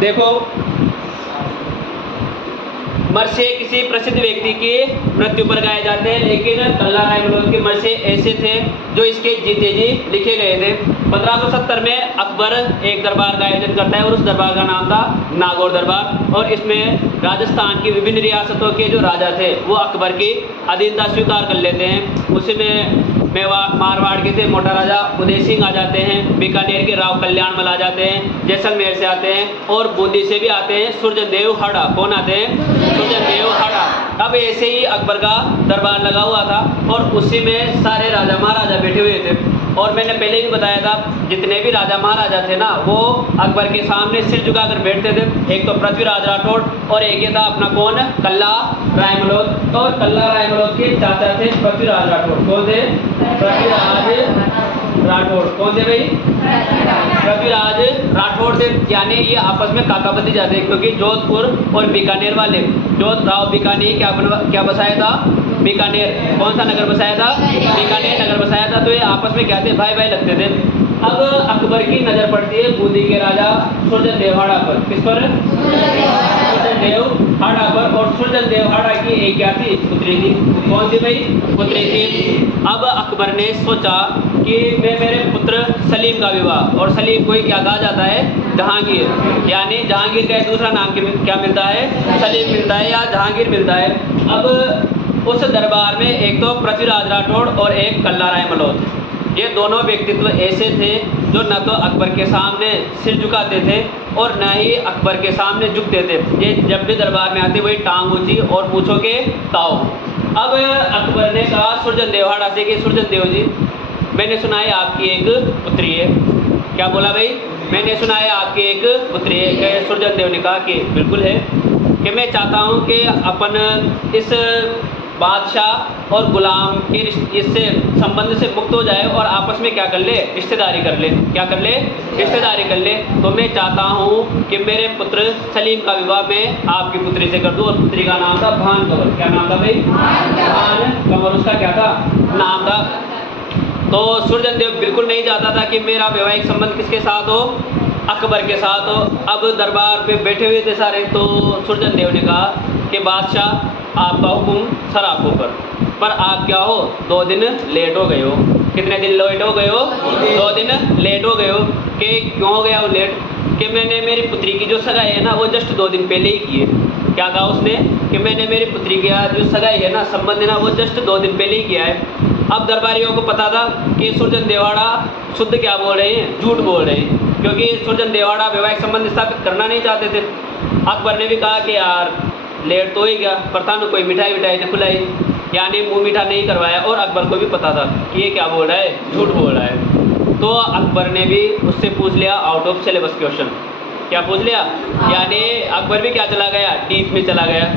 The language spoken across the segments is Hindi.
देखो, मरसे किसी प्रसिद्ध व्यक्ति की मृत्यु पर गाए जाते हैं, लेकिन कल्ला राय मलोद के मरसे ऐसे थे जो इसके जीते जी लिखे गए थे। 1570 में अकबर एक दरबार का आयोजन करता है और उस दरबार का नाम था नागौर दरबार, और इसमें राजस्थान की विभिन्न रियासतों के जो राजा थे वो अकबर की अधीनता स्वीकार कर लेते हैं। उसमें मारवाड़ के थे मोटा राजा उदय सिंह आ जाते हैं, बीकानेर के राव कल्याणमल आ जाते हैं, जैसलमेर से आते हैं, और बूंदी से भी आते हैं सुरजनदेव हाड़ा। कौन आते हैं? सुरजनदेव हाड़ा। अब ऐसे ही अकबर का दरबार लगा हुआ था और उसी में सारे राजा महाराजा बैठे हुए थे। और मैंने पहले भी बताया था, जितने भी राजा महाराजा थे ना वो अकबर के सामने सिर झुकाकर बैठते थे। एक तो पृथ्वीराज राठौड़ और एक ये था अपना कौन, कल्ला राय मलोद। और कल्ला राय मलोद के चाचा थे पृथ्वीराज राठौड़। कौन थे? पृथ्वीराज राठौड़। कौन थे भाई? पृथ्वीराज राठौड़ थे। यानी ये आपस में काका भतीजा थे, क्योंकि जोधपुर और बीकानेर वाले, राव बीकानेर क्या बसाया था? बीकानेर। कौन सा नगर बसाया था? बीकानेर नगर बसाया था। तो ये आपस में क्या थे? भाई भाई लगते थे। अब अकबर की नजर पड़ती है बूंदी के राजा सुरजनदेव हाड़ा पर। किस पर? सुरजनदेव हाड़ा पर। और सुरजनदेव हाड़ा की एक क्या थी? पुत्री थी। कौन सी भाई? पुत्री थी। अब अकबर ने सोचा कि मैं मेरे पुत्र सलीम का विवाह, और सलीम को ही क्या कहा जाता है? जहांगीर। यानी जहांगीर का एक दूसरा नाम क्या मिलता है? सलीम मिलता है या जहांगीर मिलता है। अब उस दरबार में एक तो पृथ्वीराज राठौड़ और एक कल्ला राय मलोद, ये दोनों व्यक्तित्व ऐसे थे जो न तो अकबर के सामने सिर झुकाते थे और न ही अकबर के सामने झुकते थे। ये जब भी दरबार में आते वही टांग ऊंची और पूछो के ताव। अब अकबर ने कहा सुरजनदेव हाड़ा से कि सुरजनदेव जी, मैंने सुना है आपकी एक पुत्री है। क्या बोला भाई? मैंने सुना है आपकी एक पुत्री है। सुरजनदेव ने कहा कि बिल्कुल है, कि मैं चाहता हूँ कि अपन इस बादशाह और गुलाम के इससे संबंध से मुक्त हो जाए और आपस में क्या कर ले? रिश्तेदारी कर ले। क्या कर ले? रिश्तेदारी कर ले। तो मैं चाहता हूँ कि मेरे पुत्र सलीम का विवाह मैं आपकी पुत्री से कर दूँ। और पुत्री का नाम था भान कंवर। क्या नाम था भाई? भान कंवर उसका क्या था? नाम था। तो सुरजनदेव बिल्कुल नहीं चाहता था कि मेरा वैवाहिक संबंध किसके साथ हो? अकबर के साथ हो। अब दरबार पे बैठे हुए थे सारे, तो सुरजनदेव ने कहा कि बादशाह आपका हुक्म सराफ होकर, पर आप क्या हो 2 दिन लेट हो गए हो। कितने दिन लेट हो गए हो? 2 दिन लेट हो गए हो। कि क्यों हो गया वो लेट? कि मैंने मेरी पुत्री की जो सगाई है ना वो जस्ट 2 दिन पहले ही की है। क्या कहा उसने? कि मैंने मेरी पुत्री की जो सगाई है ना, संबंध है ना, वो जस्ट 2 दिन पहले ही किया है। अब दरबारियों को पता था कि सुरजनदेव हाड़ा शुद्ध क्या बोल रहे हैं? झूठ बोल रहे हैं, क्योंकि सुरजनदेव हाड़ा वैवाहिक संबंध स्थापित करना नहीं चाहते थे। अकबर ने भी कहा कि यार लेट तो ही गया, पर था कोई मिठाई विठाई ने खिलाई, यानी मुँह मीठा नहीं करवाया। और अकबर को भी पता था कि ये क्या बोल रहा है? झूठ बोल रहा है। तो अकबर ने भी उससे पूछ लिया आउट ऑफ सिलेबस क्वेश्चन। क्या पूछ लिया? यानी अकबर भी क्या चला गया? डीप में चला गया।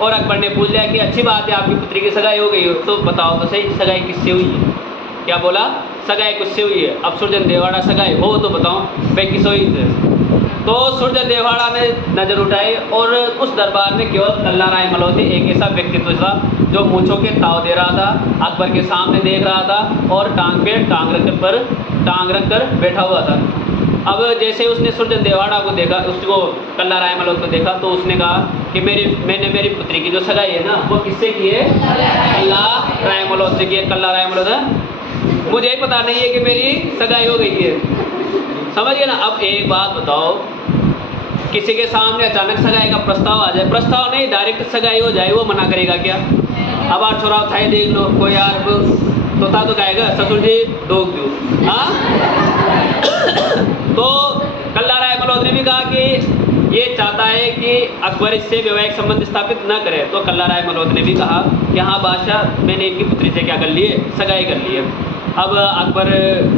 और अकबर ने पूछ लिया कि अच्छी बात है आपकी पुत्री की सगाई हो गई हो, तो बताओ तो सही सगाई किससे हुई है? क्या बोला? सगाई किससे हुई है? अब सुरजनदेव हाड़ा सगाई हो तो बताओ भाई किस हुई थे? तो सुरजनदेव हाड़ा ने नज़र उठाई और उस दरबार में केवल कल्ला राय मलोद एक ऐसा व्यक्तित्व था जो मूँछों के ताव दे रहा था, अकबर के सामने देख रहा था और टांग पे टांग रख कर बैठा हुआ था। अब जैसे उसने सुरजनदेव हाड़ा को देखा, उसको कल्ला राय मलोद को देखा, तो उसने कहा कि मैंने मेरी पुत्री की जो सगाई है ना वो किससे की है? कल्ला राय मलोद से की है। कल्ला राय मलोद है, मुझे ही पता नहीं है कि मेरी सगाई हो गई है। समझ गए ना? अब एक बात बताओ, किसी के सामने अचानक सगाई का प्रस्ताव आ जाए, प्रस्ताव नहीं डायरेक्ट सगाई हो जाए, वो मना करेगा क्या? अब आप छोरा उठाए देख लो, कोई यार तोता तो कहेगा ससुर जी डोक दो। हाँ तो कल्ला राय मलोद ने भी कहा कि ये चाहता है कि अकबर इससे वैवाहिक संबंध स्थापित न करे। तो कल्ला राय मलोद ने भी कहा कि हाँ बादशाह, मैंने इनकी पुत्री से क्या कर लिए? सगाई कर ली है। अब अकबर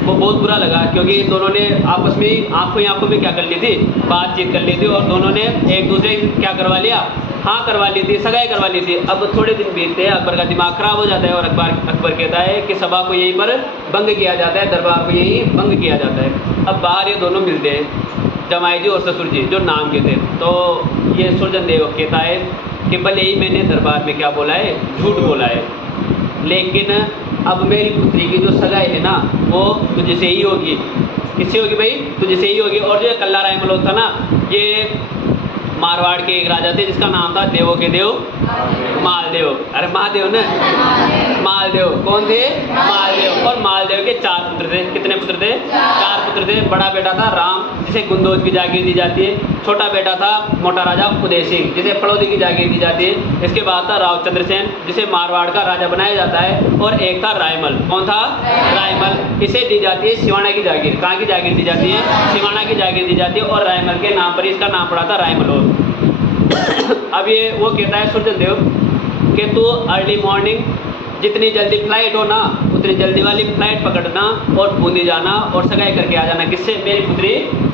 को बहुत बुरा लगा, क्योंकि दोनों ने आपस में आंखों में क्या कर ली थी? बातचीत कर ली थी और दोनों ने एक दूसरे क्या करवा लिया? हाँ करवा ली थी, सगाई करवा ली थी। अब थोड़े दिन बीतते हैं, अकबर का दिमाग खराब हो जाता है और अकबर कहता है कि सभा को यहीं पर भंग किया जाता है, दरबार को यहीं भंग किया जाता है। अब बाहर ये दोनों मिलते हैं, जमाई जी और ससुर जी जो नाम के थे। तो ये सुरजनदेव कहता है कि भले ही मैंने दरबार में क्या बोला है? झूठ बोला है, लेकिन अब मेरी पुत्री की जो सगाई है ना वो तुझसे ही होगी। किससे होगी भाई? तुझसे ही होगी। और जो ये कल्ला राय मलोट था ना, ये मारवाड़ के एक राजा थे जिसका नाम था देवों के देव मालदेव। अरे महादेव ना, मालदेव। कौन थे? मालदेव। और मालदेव के 4 पुत्र थे। कितने पुत्र थे? 4 पुत्र थे। बड़ा बेटा था राम, जिसे गुंदोज की जागीर दी जाती है। छोटा बेटा था मोटा राजा उदय सिंह, जिसे फड़ौदी की जागीर दी जाती है। इसके बाद था राव चंद्रसेन, जिसे मारवाड़ का राजा बनाया जाता है। और एक था रायमल। कौन था? रायमल। इसे दी जाती है सिवाना की जागीर। कहाँ की जागीर दी जाती है? सिवाना की जागीर दी जाती है। और रायमल के नाम पर इसका नाम पड़ा था रायमलोट। अब ये वो कहता है सुरजन देव कि तू अर्ली मॉर्निंग जितनी जल्दी फ्लाइट हो ना, उतनी जल्दी वाली फ्लाइट पकड़ना और बूंदी जाना और सगाई करके आ जाना। किससे? मेरी पुत्री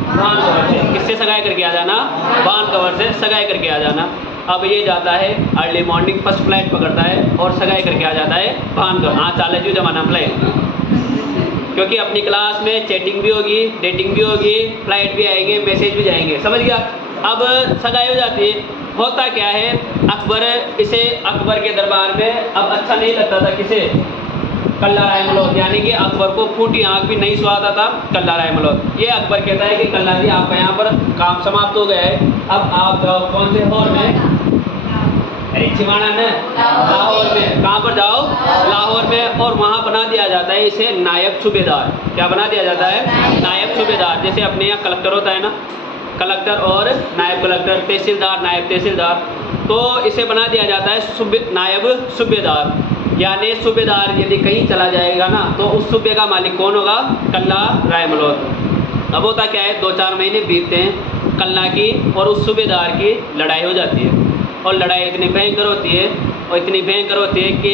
भानकवर से। किससे सगाई करके आ जाना? भानकवर से सगाई करके आ जाना। अब ये जाता है अर्ली मॉर्निंग, फर्स्ट फ्लाइट पकड़ता है और सगाई करके आ जाता है भानकवर। हाँ, चाले जो जमाना फ्लाइट, क्योंकि अपनी क्लास में चैटिंग भी होगी, डेटिंग भी होगी, फ्लाइट भी आएंगे, मैसेज भी जाएंगे। समझ गया? अब सगाई हो जाती है। होता क्या है, अकबर इसे अकबर के दरबार में अब अच्छा नहीं लगता था। किसे? कल्ला राय मलोट। यानी कि अकबर को फूटी आंख भी नहीं स्वादा था कल्ला राय मलोट। ये अकबर कहता है कि कल्ला जी आपका यहाँ पर काम समाप्त हो गया है, अब आप जाओ कौन से हॉल में? अरे सिवाना न, लाहौर में। कहाँ पर जाओ? लाहौर में। और वहाँ बना दिया जाता है इसे नायब सूबेदार। क्या बना दिया जाता है? नायब सूबेदार। जैसे अपने यहाँ कलेक्टर होता है ना, कलेक्टर और नायब कलेक्टर, तहसीलदार, नायब तहसीलदार, तो इसे बना दिया जाता है नायब सूबेदार। यानी सूबेदार यदि कहीं चला जाएगा ना, तो उस सूबे का मालिक कौन होगा? कल्ला राय मलोट। अब होता क्या है, 2-4 महीने बीतते हैं, कल्ला की और उस सूबेदार की लड़ाई हो जाती है। और लड़ाई इतनी भयंकर होती है और इतनी भयंकर होती है कि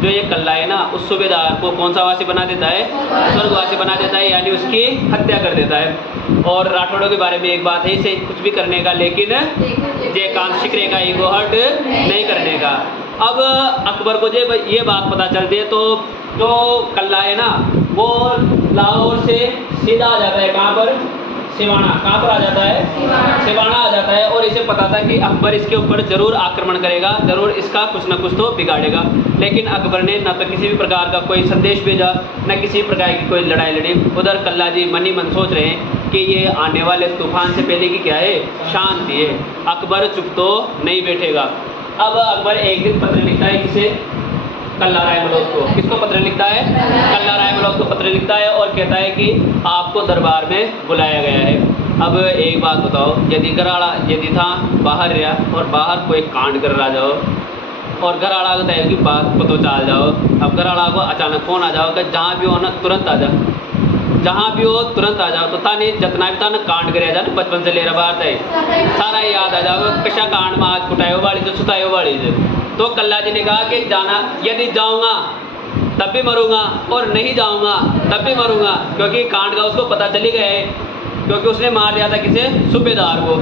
जो ये कल्ला है ना, उस सूबेदार को कौन सा वासी बना देता है? स्वर्गवासी बना देता है, यानी उसकी हत्या कर देता है। और राठौड़ों के बारे में एक बात है, इसे कुछ भी करने का, लेकिन जे काम शिकरे का ईगो हर्ट नहीं करने का। अब अकबर को जब ये बात पता चलती है, तो जो कल्ला है ना, वो लाहौर से सीधा आ जाता है। कहाँ पर? सिवाना। कहाँ पर आ जाता है? सिवाना आ जाता है। और इसे पता था कि अकबर इसके ऊपर जरूर आक्रमण करेगा, जरूर इसका कुछ ना कुछ तो बिगाड़ेगा। लेकिन अकबर ने न तो किसी भी प्रकार का कोई संदेश भेजा, न किसी प्रकार की कोई लड़ाई लड़ी। उधर कल्ला जी मन ही मन सोच रहे हैं कि ये आने वाले तूफान से पहले की क्या है? शांति है। अकबर चुप तो नहीं बैठेगा। अब अकबर एक दिन पत्र लिखता है, किसे? कल्ला राय मलोट को। किसको पत्र लिखता है? कल्ला राय मलोट को पत्र लिखता है और कहता है कि आपको दरबार में बुलाया गया है। अब एक बात बताओ, यदि था बाहर रहा और बाहर कोई कांड कर रहा जाओ और घराड़ा को तय की बात पतो चाल जाओ। अब घराड़ा को अचानक फोन आ जाओ कि जहाँ भी हो ना तुरंत आ जा, जहाँ भी हो तुरंत आ जाओ। तो ताने जितना भी ताने कांड करे जा, बचपन से ले रहा बाहर तय सारा याद आ जाओ। कशा कांड में आज कुटायो वाली से सुतायो वाली से। तो कल्ला जी ने कहा कि जाना, यदि जाऊँगा तब भी मरूंगा और नहीं जाऊँगा तब भी मरूंगा, क्योंकि कांड का उसको पता चली गया है, क्योंकि उसने मार दिया था किसे? सूबेदार को।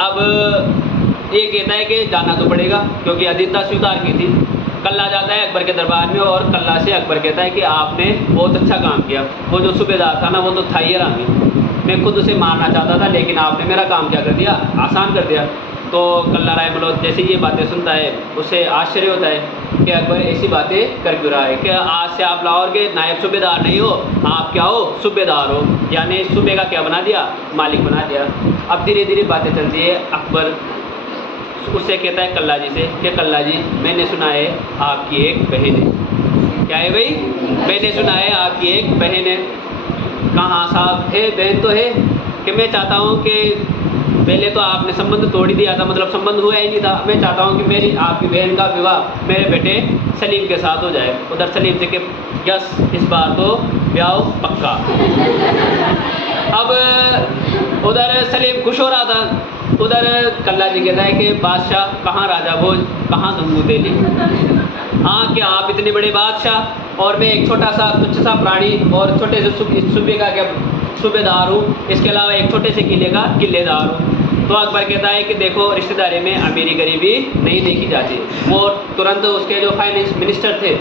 अब ये कहता है कि जाना तो पड़ेगा, क्योंकि अधीनता स्वीकार की थी। कल्ला जाता है अकबर के दरबार में और कल्ला से अकबर कहता है कि आपने बहुत अच्छा काम किया। वो जो सूबेदार था ना, वो तो था ही रामी, मैं खुद उसे मारना चाहता था, लेकिन आपने मेरा काम क्या कर दिया? आसान कर दिया। तो कल्ला राय मलोट जैसे ये बातें सुनता है, उसे आश्चर्य होता है कि अकबर ऐसी बातें कर क्यों रहा है, कि आज से आप लाहौर के नायब सूबेदार नहीं हो, आप क्या हो? सूबेदार हो। यानी सूबे का क्या बना दिया? मालिक बना दिया। अब धीरे धीरे बातें चलती है। अकबर उससे कहता है कल्ला जी से कि कल्ला जी, मैंने सुना है आपकी एक बहन है। क्या है भाई? मैंने सुना है आपकी एक बहन है। कहाँ साहब है? बहन तो है कि मैं चाहता हूँ कि पहले तो आपने संबंध तोड़ ही दिया था, मतलब संबंध हुआ ही नहीं था। मैं चाहता हूँ कि मेरी आपकी बहन का विवाह मेरे बेटे सलीम के साथ हो जाए। उधर सलीम से कि यस, इस बार तो ब्याह पक्का। अब उधर सलीम खुश हो रहा था। उधर कल्ला जी कहता है कि बादशाह कहाँ राजा भोज, कहाँ जम्मू दिल्ली। हाँ, कि आप इतने बड़े बादशाह और मैं एक छोटा सा तुच्छ सा प्राणी और छोटे से सूबे का क्या सूबेदार हूँ, इसके अलावा एक छोटे से किले का किलेदार हूँ। तो अकबर कहता है कि देखो, रिश्तेदारी में अमीरी गरीबी नहीं देखी जाती। वो तुरंत उसके जो फाइनेंस मिनिस्टर थे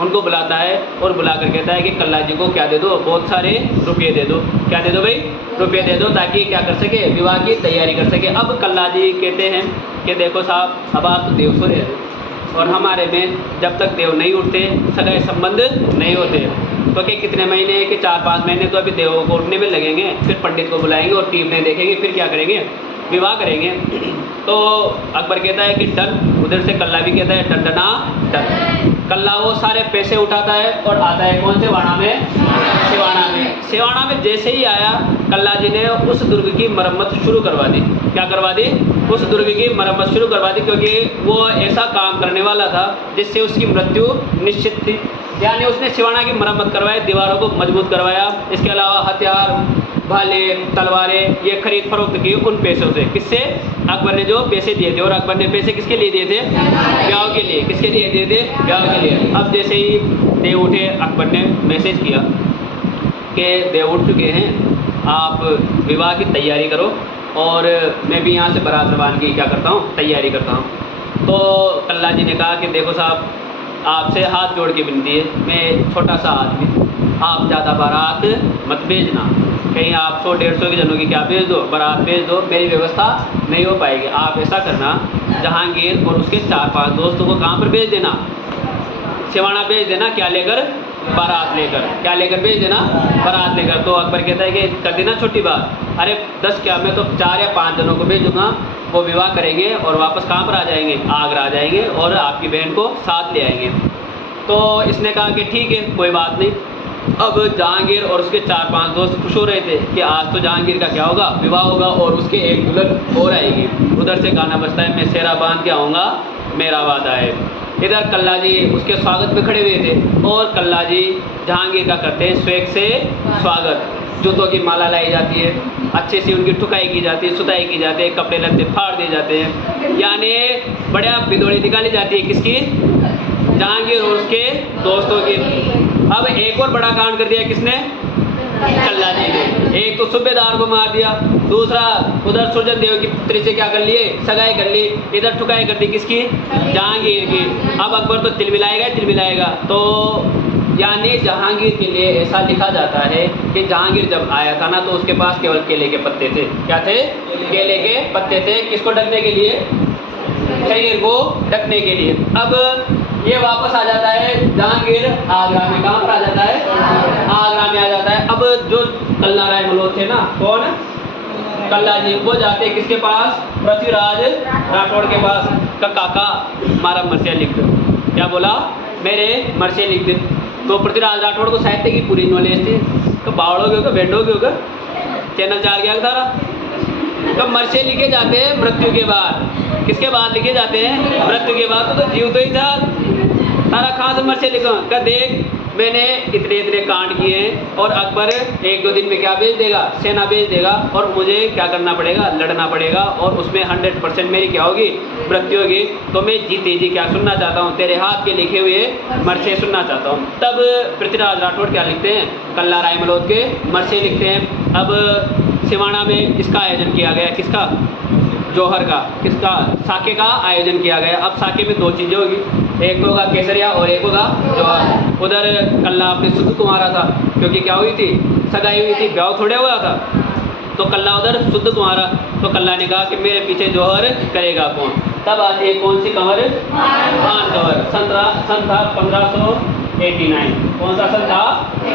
उनको बुलाता है और बुलाकर कहता है कि कल्ला जी को क्या दे दो? बहुत सारे रुपये दे दो। क्या दे दो भाई? रुपये दे दो, ताकि क्या कर सके? विवाह की तैयारी कर सके। अब कल्ला जी कहते हैं कि देखो साहब, अब आप तो देव सो रहे और हमारे में जब तक देव नहीं उठते सगाई संबंध नहीं होते। तो कि कितने महीने के 4-5 महीने तो अभी देवों को उठने में लगेंगे, फिर पंडित को बुलाएंगे और टीपने देखेंगे, फिर क्या करेंगे, विवाह करेंगे। तो अकबर कहता है कि डन। उधर से कल्ला भी कहता है डन डना डन। कल्ला वो सारे पैसे उठाता है और आता है कौन से वाणा में, सिवाना में। सिवाना में जैसे ही आया, कल्ला जी ने उस दुर्ग की मरम्मत शुरू करवा दी। क्या करवा दी? उस दुर्ग की मरम्मत शुरू करवा दी, क्योंकि वो ऐसा काम करने वाला था जिससे उसकी मृत्यु निश्चित थी। यानी उसने सिवाना की मरम्मत करवाई, दीवारों को मजबूत करवाया। इसके अलावा हथियार, भाले, तलवारें ये खरीद फरोख्त की उन पैसों से। किससे? अकबर ने जो पैसे दिए थे। और अकबर ने पैसे किसके लिए दिए थे? ब्याह के लिए। किसके लिए दिए थे? ब्याह के लिए। अब जैसे ही देव उठे, अकबर ने मैसेज किया कि देव उठ चुके हैं, आप विवाह की तैयारी करो और मैं भी यहाँ से बारात रवान की क्या करता हूँ, तैयारी करता हूँ। तो कल्ला जी ने कहा कि देखो साहब, आपसे हाथ जोड़ के विनती है, मैं छोटा सा आदमी, आप ज़्यादा बारात मत भेजना। कहीं आप 100-150 के जनों की क्या भेज दो, बारात भेज दो, मेरी व्यवस्था नहीं हो पाएगी। आप ऐसा करना, जहांगीर और उसके 4-5 दोस्तों को कहाँ पर भेज देना, सिवाना भेज देना। क्या लेकर? बारात लेकर। क्या लेकर भेज देना? बारात लेकर। तो अकबर कहता है कि कर देना छोटी बात, अरे 10 क्या, मैं तो 4 या 5 जनों को भेजूँगा, वो विवाह करेंगे और वापस कहाँ पर आ जाएंगे, आगरा आ जाएंगे और आपकी बहन को साथ ले आएंगे। तो इसने कहा कि ठीक है, कोई बात नहीं। अब जहांगीर और उसके 4-5 दोस्त खुश हो रहे थे कि आज तो जहांगीर का क्या होगा, विवाह होगा और उसके एक दुल्हन और आएगी। उधर से गाना बजता है, मैं सेहरा बांध के आऊँगा, मेरा वादा है। इधर कल्ला जी उसके स्वागत में खड़े हुए थे और कल्ला जी जहांगीर का करते हैं स्वेग से स्वागत। जूतों की माला लाई जाती है, अच्छे से उनकी ठुकाई की जाती है, सुताई की जाती है, कपड़े लत्ते फाड़ दिए जाते हैं, यानी बढ़िया बिदोड़ी निकाली जाती है। किसकी? जहांगीर और उसके दोस्तों की। अब एक और बड़ा कांड कर दिया किसने? कल्ला जी ने। एक तो सूबेदार को मार दिया, दूसरा उधर सुरजन देव की पुत्री से क्या कर लिए, सगाई कर ली, इधर ठुकाई कर दी किसकी? जहांगीर की। अब अकबर तो तिलमिलाएगा ही तिलमिलाएगा। तो यानी जहांगीर के लिए ऐसा लिखा जाता है कि जहांगीर जब आया था ना, तो उसके पास केवल केले के पत्ते थे। क्या थे? केले के पत्ते थे। किसको ढकने के लिए? शरीर को ढकने के लिए। अब ये वापस आ जाता है जहांगीर आगरा में। कहाँ पर आ जाता है? आगरा में आ जाता है। अब जो कल्ला राय मल्होत्र थे ना, कौन? कल्ला जी, वो जाते किसके पास? पृथ्वीराज राठौड़ के पास। का काका मारा मरसिया लिख दो। क्या बोला? मेरे मरसिया लिख दे। तो पृथ्वीराज राठौड़ को साहित्य की पूरी नॉलेज थी। तो बावड़ोगे होगा, बैठोगे होगा, चैनल 4 गया सारा। तो मरसिया लिखे जाते हैं मृत्यु के बाद। किसके बाद लिखे जाते हैं? मृत्यु के बाद। तो जीव तो ही था तारा, कहाँ से मरसिया लिखा? क्या देख, मैंने इतने इतने कांड किए हैं और अकबर 1-2 दिन में क्या भेज देगा, सेना भेज देगा और मुझे क्या करना पड़ेगा, लड़ना पड़ेगा और उसमें 100% मेरी क्या होगी, मृत्यु होगी। तो मैं जीते जी क्या सुनना चाहता हूँ, तेरे हाथ के लिखे हुए मरसे सुनना चाहता हूँ। तब पृथ्वीराज राठौड़ क्या लिखते हैं, कल्ला राय मल्होत्र के मरसे लिखते हैं। अब सिवाना में इसका आयोजन किया गया, किसका, जौहर का, किसका, साके का आयोजन किया गया। अब साके में 2 चीज़ें होगी, एक होगा केसरिया और एक होगा जौहर। उधर कल्ला अपने शुद्ध कुमारा था, क्योंकि क्या हुई थी, सगाई हुई थी, ब्याह थोड़े हुआ था। तो कल्ला उधर शुद्ध कुमारा। तो कल्ला ने कहा कि मेरे पीछे जौहर करेगा कौन। तब आती है कौन सी कंवर, भान कंवर। सन था 1589। कौन सा सन था,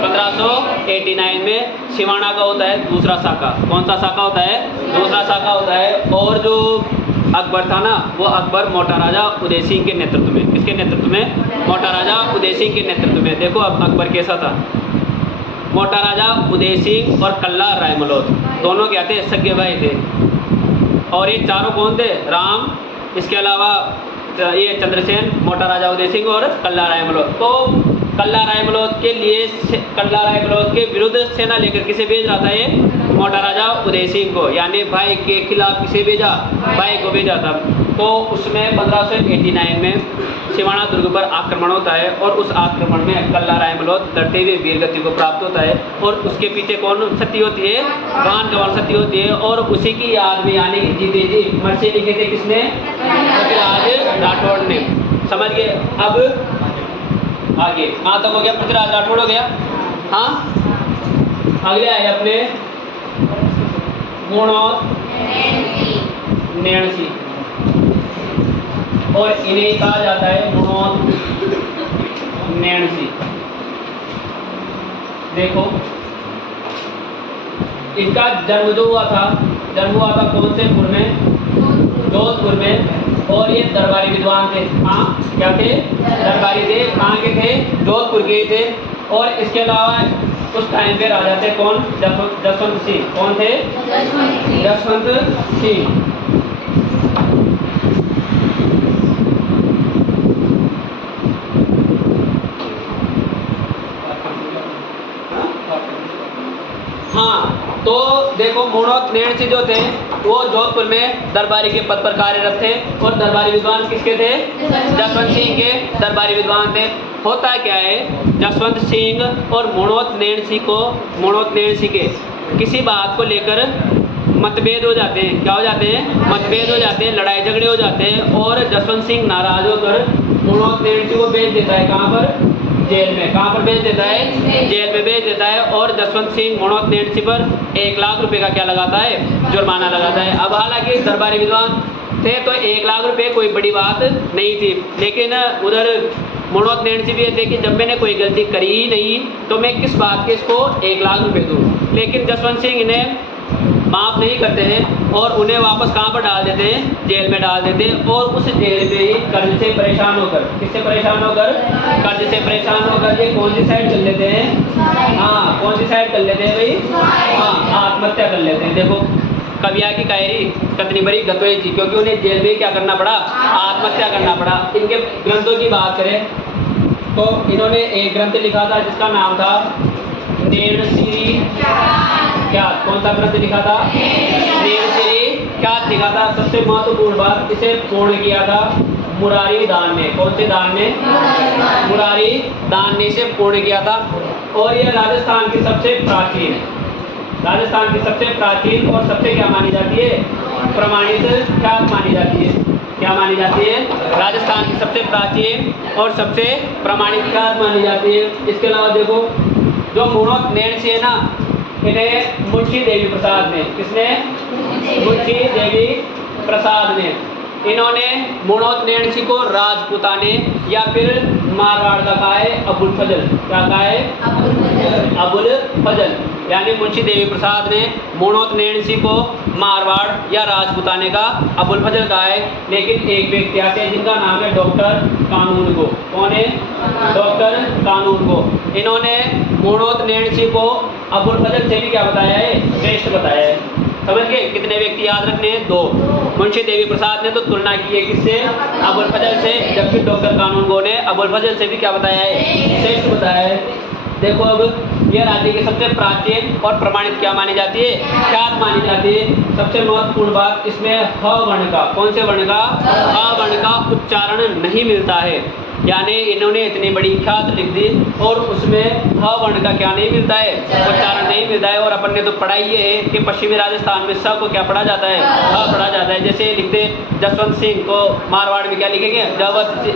1589 में सिवाना का होता है दूसरा शाखा। कौन सा शाखा होता है, दूसरा शाखा होता है। और जो अकबर था ना, वो अकबर मोटा राजा उदय सिंह के नेतृत्व में, किसके नेतृत्व में, मोटा राजा उदय सिंह के नेतृत्व में। देखो अब अकबर कैसा था, मोटा राजा उदय सिंह और कल्ला राय मल्होत्र दोनों क्या थे, सगे भाई थे। और ये चारों कौन थे, राम, इसके अलावा ये चंद्रसेन, मोटा राजा उदय सिंह और कल्ला राय मल्होत्र। तो कल्ला राय मल्होत्र के लिए, कल्ला राय मल्होत्र के विरुद्ध सेना लेकर किसे भेज रहा था ये, मोटा राजा उदय सिंह को, यानी भाई के खिलाफ किसे भेजा, भाई को भेजा था। तो उसमें 1589 में सिवाना दुर्ग पर आक्रमण होता है और उस आक्रमण में कल्ला राय मल्होत्र लड़ते हुए वीरगति को प्राप्त होता है। और उसके पीछे कौन सती होती है, भान कंवर सती होती है। और उसी की याद में, यानी कि जीते जी मरसे लिखे थे किसने, पृथ्वीराज राठौड़ ने। समझ गए। अब आगे कहाँ तक हो गया, पृथ्वीराज राठौड़ हो गया। हाँ, अगले आए अपने गुणौत नैणसी, और इन्हें कहा जाता है गुणौत नैणसी। देखो इनका जन्म हुआ था कौन से पुर में? जोधपुर में। और ये दरबारी विद्वान थे। हाँ, क्या थे? दरबारी थे। कहाँ के थे? जोधपुर के थे। और इसके अलावा उस टाइम पे राजा थे कौन? जसवंत सिंह। कौन थे? जसवंत सिंह। हाँ, तो देखो मोहनोत नेणसी जो थे वो जोधपुर में दरबारी के पद पर कार्यरत थे। और दरबारी विद्वान किसके थे? जसवंत सिंह के दरबारी विद्वान थे। होता क्या है, जसवंत सिंह और मोहनोत नेणसी के किसी बात को लेकर मतभेद हो जाते हैं। क्या हो जाते हैं? मतभेद हो जाते हैं, लड़ाई झगड़े हो जाते हैं। और जसवंत सिंह नाराज होकर मोहनोत नेणसी को भेज देता है। कहाँ पर? जेल में। कहाँ पर भेज देता है? जेल में भेज देता है। और जसवंत सिंह मोहनोत नेणसी पर 1 लाख रुपए का क्या लगाता है? जुर्माना लगाता है। अब हालांकि दरबारी विद्वान थे तो 1 लाख रुपए कोई बड़ी बात नहीं थी, लेकिन उधर मोहनोत नेणसी भी थे कि जब मैंने कोई गलती करी ही नहीं तो मैं किस बात के इसको 1 लाख रुपए दूँ। लेकिन जसवंत सिंह इन्हें माफ़ नहीं करते हैं और उन्हें वापस कहाँ पर डाल देते हैं? जेल में डाल देते हैं। और उस जेल में ही कर्ज से परेशान होकर, किससे परेशान होकर? कर्ज से परेशान होकर ये कौन सी साइड चल लेते हैं? हाँ, कौन सी साइड कर लेते हैं भाई? हाँ, आत्महत्या कर लेते हैं। देखो कविया की कायरी कितनी बड़ी गतोई थी, क्योंकि उन्हें जेल में क्या करना पड़ा? आत्महत्या करना पड़ा। इनके ग्रंथों की बात करें तो इन्होंने एक ग्रंथ लिखा था जिसका नाम था नेणसीरी ख्यात। कौन सा ग्रंथ लिखा था? नेणसीरी ख्यात लिखा था। सबसे महत्वपूर्ण बात, इसे पूर्ण किया था मुरारी दान ने। कौन से दान ने? मुरारी दान ने इसे पूर्ण किया था। और यह राजस्थान की सबसे प्राचीन और सबसे क्या मानी जाती है? प्रमाणित ख्यात मानी जाती है। क्या मानी जाती है? राजस्थान की सबसे प्राचीन और सबसे प्रमाणित ख्यात मानी जाती है। इसके अलावा देखो जो मोहनोत नेणसी है ना, इन्हें मुंशी देवी प्रसाद ने, किसने? मुंशी देवी प्रसाद ने। इन्होंने मोहनोत नेणसी को राजपूताने या फिर मारवाड़ का कहा है अबुल फजल। क्या कहा है? अबुल फजल। यानी मुंशी देवी प्रसाद ने मोहनोत नेणसी को मारवाड़ या राजपूताने का अबुल फजल कहा है। लेकिन एक व्यक्ति आते हैं जिनका नाम है डॉक्टर कानूनगो। कौन है? डॉक्टर कानूनगो। इन्होंने मोहनोत नेणसी को अबुल फजल से भी क्या बताया है? श्रेष्ठ बताया है। समझ गए? कितने व्यक्ति याद रखने हैं? 2। मुंशी देवी प्रसाद ने तो तुलना की है किससे? अबुल फजल से। जबकि डॉक्टर कानूनगो ने अबुल फजल से भी क्या बताया है? श्रेष्ठ बताया है। देखो अब यह राज्य की सबसे प्राचीन और प्रमाणित क्या मानी जाती है? ख्यात मानी जाती है। सबसे महत्वपूर्ण बात इसमें ह वर्ण का, कौन से वर्ण का? ह वर्ण का उच्चारण नहीं मिलता है। यानी इन्होंने इतनी बड़ी ख्यात लिख दी और उसमें ह वर्ण का क्या नहीं मिलता है? उच्चारण नहीं मिलता है। और अपन ने तो पढ़ा ही है कि पश्चिमी राजस्थान में स को क्या पढ़ा जाता है? ह पढ़ा जाता है। जैसे लिखते जसवंत सिंह को मारवाड़ में क्या लिखेंगे?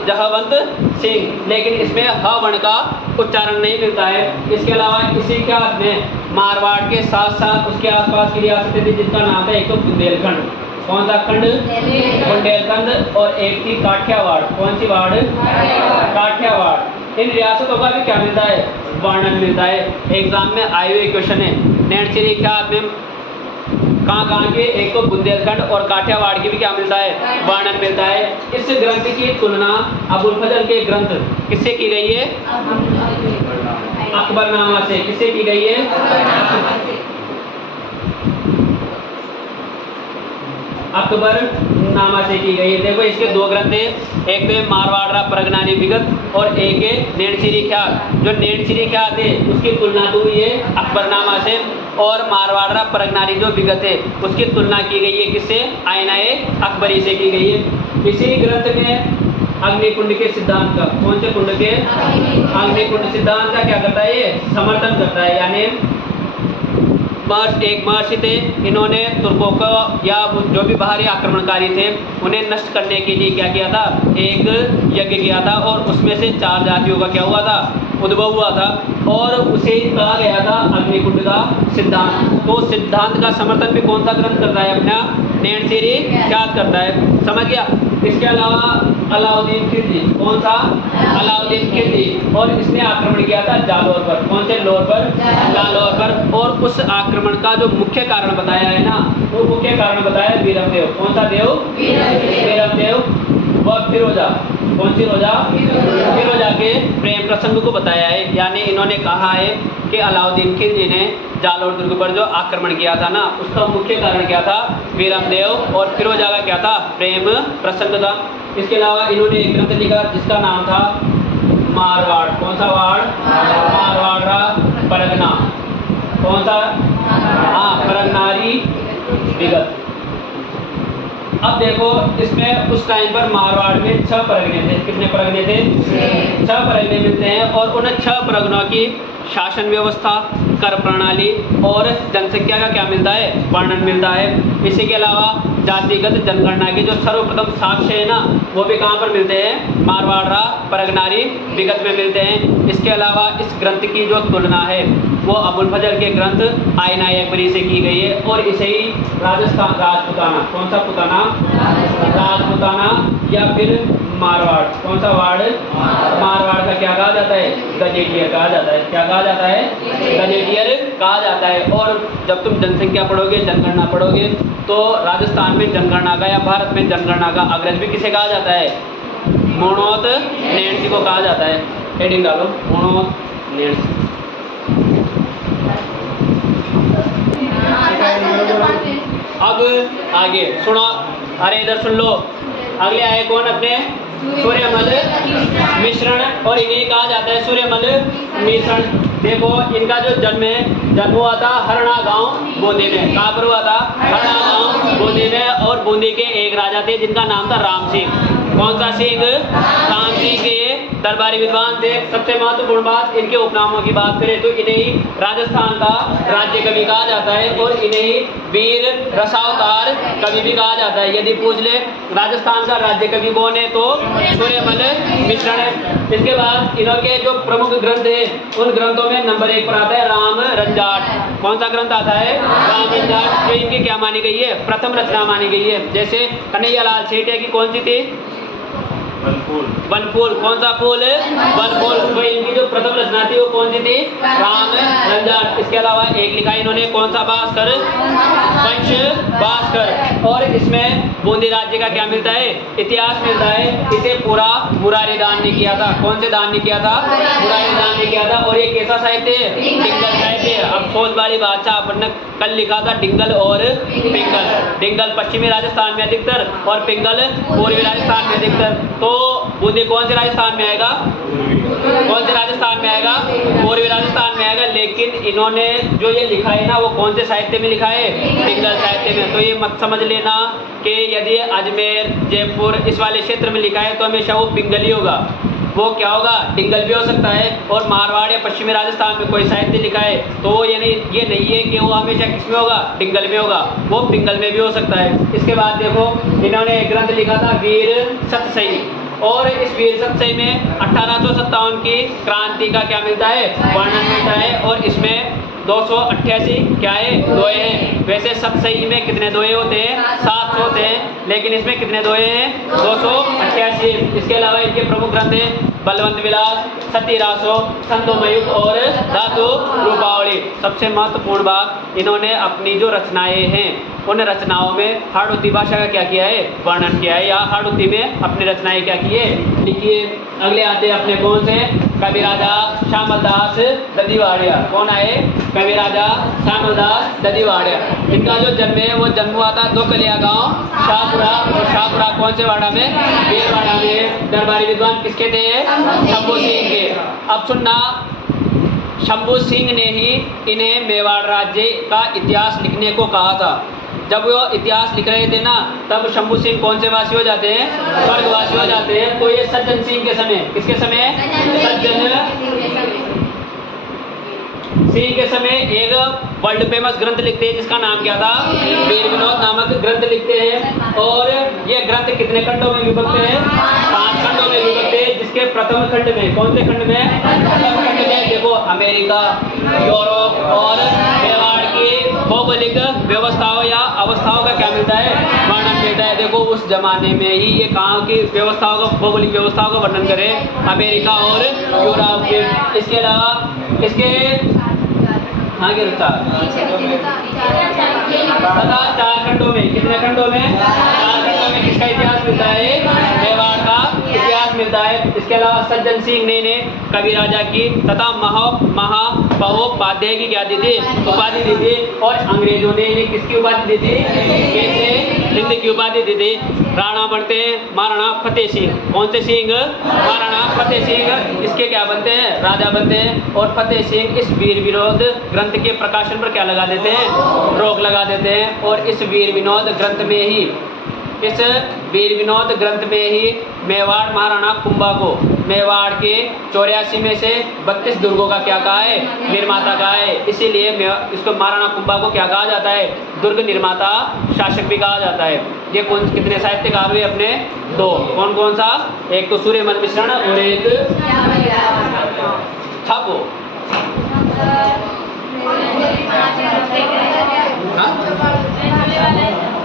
जहवंत सिंह। लेकिन इसमें ह वर्ण का उच्चारण नहीं मिलता है। इसके अलावा इसी ख्यात में मारवाड़ के साथ साथ उसके आसपास की रियासतें थी जिनका नाम था एक तो बुंदेलखंड। कौन सा खंड? बुंदेलखंड। और एक थी काठियावाड़। कौन सी वाड़? काठियावाड़। इन रियासतों का भी क्या मिलता है? वर्णन मिलता है। एग्जाम में आए हुए क्वेश्चन है। नेणसीरी ख्यात में कहाँ के? एक तो बुंदेलखंड और काठियावाड़ की भी क्या मिलता है? वर्णन मिलता है। इस ग्रंथ की तुलना अबुल फजल के ग्रंथ किससे की गई है? अकबरनामा से। किससे की गई है? अकबरनामा से की गई है। देखो इसके 2 ग्रंथ हैं, एक तो मारवाड़ा प्रगनारी विगत और एक है नेणसीरी ख्यात। जो नेणसीरी ख्यात है उसकी तुलना तो हुई है अकबरनामा से। और मारवाड़ा प्रगनारी जो विगत है उसकी तुलना की गई है किससे? आईना-ए अकबरी से की गई है। इसी ग्रंथ में अग्निकुंड के सिद्धांत का, कौन से कुंड के? अग्निकुंड सिद्धांत का क्या करता है? ये समर्थन करता है। यानी एक महर्षि थे, इन्होंने तुर्कों को या जो भी बाहरी आक्रमणकारी थे उन्हें नष्ट करने के लिए क्या किया था? एक यज्ञ किया था और उसमें से 4 जातियों का क्या हुआ था? उद्भव हुआ था। और उसे कहा गया था अग्निकुंड का सिद्धांत। तो सिद्धांत का समर्थन भी कौन सा ग्रंथ करता है? अपना नेणसीरी ख्यात करता है। समझ गया? इसके अलावा अलाउद्दीन खिलजी। कौन सा? अलाउद्दीन खिलजी। और इसने आक्रमण किया था जालौर पर। कौन से लोर पर? जालौर पर। और उस आक्रमण का जो मुख्य कारण बताया है ना, वो मुख्य कारण बताया वीरम देव। कौन सा देव? वीरम देव व फिरोजा। कौन सी रोजा? फिरोजा के प्रेम प्रसंग को बताया है। यानी इन्होंने कहा है कि अलाउद्दीन खिलजी ने जालौर दुर्ग पर जो आक्रमण किया था ना, उसका मुख्य कारण क्या था? वीरम देव और फिरोजा का क्या था? प्रेम प्रसंग था। इसके अलावा इन्होंने एक ग्रंथ लिखा जिसका नाम था मारवाड़। कौन सा वाड़? मारवाड़ा परगना। कौन सा? हाँ, परगनारी विगत। अब देखो इसमें उस टाइम पर मारवाड़ में 6 परगने थे। कितने परगने थे? 6 परगने मिलते हैं। और उन 6 परगनों की शासन व्यवस्था, कर प्रणाली और जनसंख्या का क्या मिलता है? वर्णन मिलता है। इसी के अलावा जातिगत जनगणना के जो सर्वप्रथम साक्ष्य है ना, वो भी कहाँ पर मिलते हैं? मारवाड़ा परगनारी विगत में मिलते हैं। इसके अलावा इस ग्रंथ की जो तुलना है वो अबुल फजल के ग्रंथ आईना अकबरी से की गई है। और इसे ही राजस्थान राजपुताना। कौन सा पुताना? राजपुताना या फिर मारवाड़। कौन सा वाड़? मारवाड़ का क्या कहा जाता है? गजेटियर कहा जाता है। क्या कहा जाता है? गजेटियर कहा जाता है। और जब तुम जनसंख्या पढ़ोगे, जनगणना पढ़ोगे, तो राजस्थान में जनगणना का या भारत में जनगणना का अग्रज भी किसे कहा जाता है? मोणोत नैणसी को कहा जाता है। हेडिंग डालो, मोणोत नैणसी। अब आगे सुनो, अरे इधर सुन लो। अगले आए कौन? अपने सूर्यमल मिश्रण। और इन्हें कहा जाता है सूर्यमल मिश्रण। देखो इनका जो जन्म हुआ था हरना गांव बूंदी में। कहाँ पर हुआ था? हरना गांव बूंदी में। और बूंदी के एक राजा थे जिनका नाम था राम सिंह। कौन सा सिंह? राम सिंह के दरबारी विद्वान थे। सबसे महत्वपूर्ण बात, इनके उपनामों की बात करें तो इन्हें ही राजस्थान का राज्य कवि कहा जाता है और इन्हें ही वीर रसावतार कवि भी कहा जाता है। यदि पूछ ले राजस्थान का राज्य कवि कौन है तो सूर्यमल मिश्रण है। इसके बाद इन्हों के जो प्रमुख ग्रंथ है उन ग्रंथों में नंबर 1 पर आता है राम रंजाट। कौन सा ग्रंथ आता है? राम रंजाट। जो इनकी क्या मानी गई है? प्रथम रचना मानी गई है। जैसे कन्हैयालाल सेठिया की कौन सी थी? वनफूल। कौन सा फूल? वनफूल। तो इनकी जो प्रथम रचना थी वो कौन सी थी? राम रंजाट। इसके अलावा एक लिखा इन्होंने कौन सा? भास्कर, वंश भास्कर। और इसमें बूंदी राज्य का क्या मिलता है? इतिहास मिलता है। इसे पूरा मुरारी दान ने किया था। कौन से दान ने किया था? मुरारी दान ने किया था। और ये कैसा साहित्य है? डिंगल साहित्य। अफसोस वाली बात था, अपन ने कल लिखा था डिंगल और पिंगल। डिंगल पश्चिमी राजस्थान में अधिकतर और पिंगल पूर्वी राजस्थान में अधिकतर। तो बूंदी कौन से राजस्थान में आएगा? कौन से राजस्थान में आएगा? पूर्वी राजस्थान में आएगा। लेकिन इन्होंने जो ये लिखा है ना वो कौन से साहित्य में लिखा है? पिंगल साहित्य में। तो ये मत समझ लेना कि यदि अजमेर, जयपुर इस वाले क्षेत्र में लिखा है तो हमेशा वो पिंगल ही होगा। वो क्या होगा? डिंगल भी हो सकता है। और मारवाड़ या पश्चिमी राजस्थान में कोई साहित्य लिखा है तो वो ये नहीं है कि वो हमेशा किस में होगा? डिंगल में होगा। वो पिंगल में भी हो सकता है। इसके बाद देखो इन्होंने एक ग्रंथ लिखा था वीर सतसई। और इस वीर सतसई में 1857 की क्रांति का क्या मिलता है? वर्णन मिलता है। और इसमें 288 क्या है? दोहे हैं। वैसे सतसई में कितने दोहे होते हैं? 700 होते हैं। लेकिन इसमें कितने दोहे हैं? 288। इसके अलावा इनके प्रमुख ग्रंथ हैं बलवंत विलास, सतीरासो, संतोमयुग और धातु रूपावली। सबसे महत्वपूर्ण बात, इन्होंने अपनी जो रचनाएं हैं उन रचनाओं में हाड़ौती भाषा का क्या किया है? वर्णन किया है। या हाड़ौती में अपनी रचनाएं क्या की है? लिखी है। अगले आते हैं अपने कौन से? कवि राजा श्यामलदास ददीवाड़िया। कौन आए? कवि राजा श्यामलदास ददीवाड़िया। इनका जो जन्म है वो जन्म हुआ था दोकलिया गांव शाहपुरा। और शाहपुरा कौन से वाड़ा में? भीलवाड़ा में। दरबारी विद्वान किसके थे? शंभू सिंह के। अब सुनना, शंभू सिंह ने ही इन्हें मेवाड़ राज्य का इतिहास लिखने को कहा था। जब वो इतिहास लिख रहे थे ना तब शंभू सिंह कौन से वासी हो जाते हैं? स्वर्गवासी हो जाते हैं। तो ये सज्जन सिंह के समय, किसके समय? सज्जन सिंह के समय एक वर्ल्ड फेमस ग्रंथ लिखते हैं जिसका नाम क्या था? वीर विनोद नामक ग्रंथ लिखते हैं। और ये ग्रंथ कितने खंडों में विभक्त है? 5 खंडों में विभक्त है। जिसके प्रथम खंड में, कौन से खंड में? प्रथम खंड में देखो अमेरिका, यूरोप और मेवाड़ की भौगोलिक व्यवस्थाओं या अवस्थाओं का क्या मिलता है? वर्णन मिलता है। देखो उस जमाने में ही ये कहाँ की व्यवस्थाओं का, भौगोलिक व्यवस्थाओं का वर्णन करें, अमेरिका और यूरोप के। इसके अलावा इसके आगे रुचा तथा 4 खंडों में, कितने खंडों में? 4 खंडों में किसका इतिहास मिलता है? मेवाड़ का इतिहास मिलता है। इसके अलावा सज्जन सिंह ने कवि राजा की तथा महामहोपाध्याय की क्या दी थी? उपाधि दी थी। और अंग्रेजों ने इन्हें किसकी उपाधि दी थी? कैसे? हिंद की उपाधि दी थी। राणा बनते हैं महाराणा फतेह सिंह। कौन से सिंह? महाराणा फतेह सिंह। इसके क्या बनते हैं? राजा बनते हैं। और फतेह सिंह इस वीर विनोद ग्रंथ के प्रकाशन पर क्या लगा देते हैं? रोक लगा देते हैं। और इस वीर विनोद ग्रंथ में ही, इस वीर विनोद ग्रंथ में ही मेवाड़ महाराणा कुंभा को मेवाड़ के 84 में से 32 दुर्गों का क्या कहा है? निर्माता कहा है। इसीलिए इसको महाराणा कुंभा को क्या कहा जाता है? दुर्ग निर्माता शासक भी कहा जाता है। ये कौन कितने साहित्यकार हुए अपने? 2। कौन कौन सा? एक तो सूर्यमल मिश्रण और एक छापो। हाँ?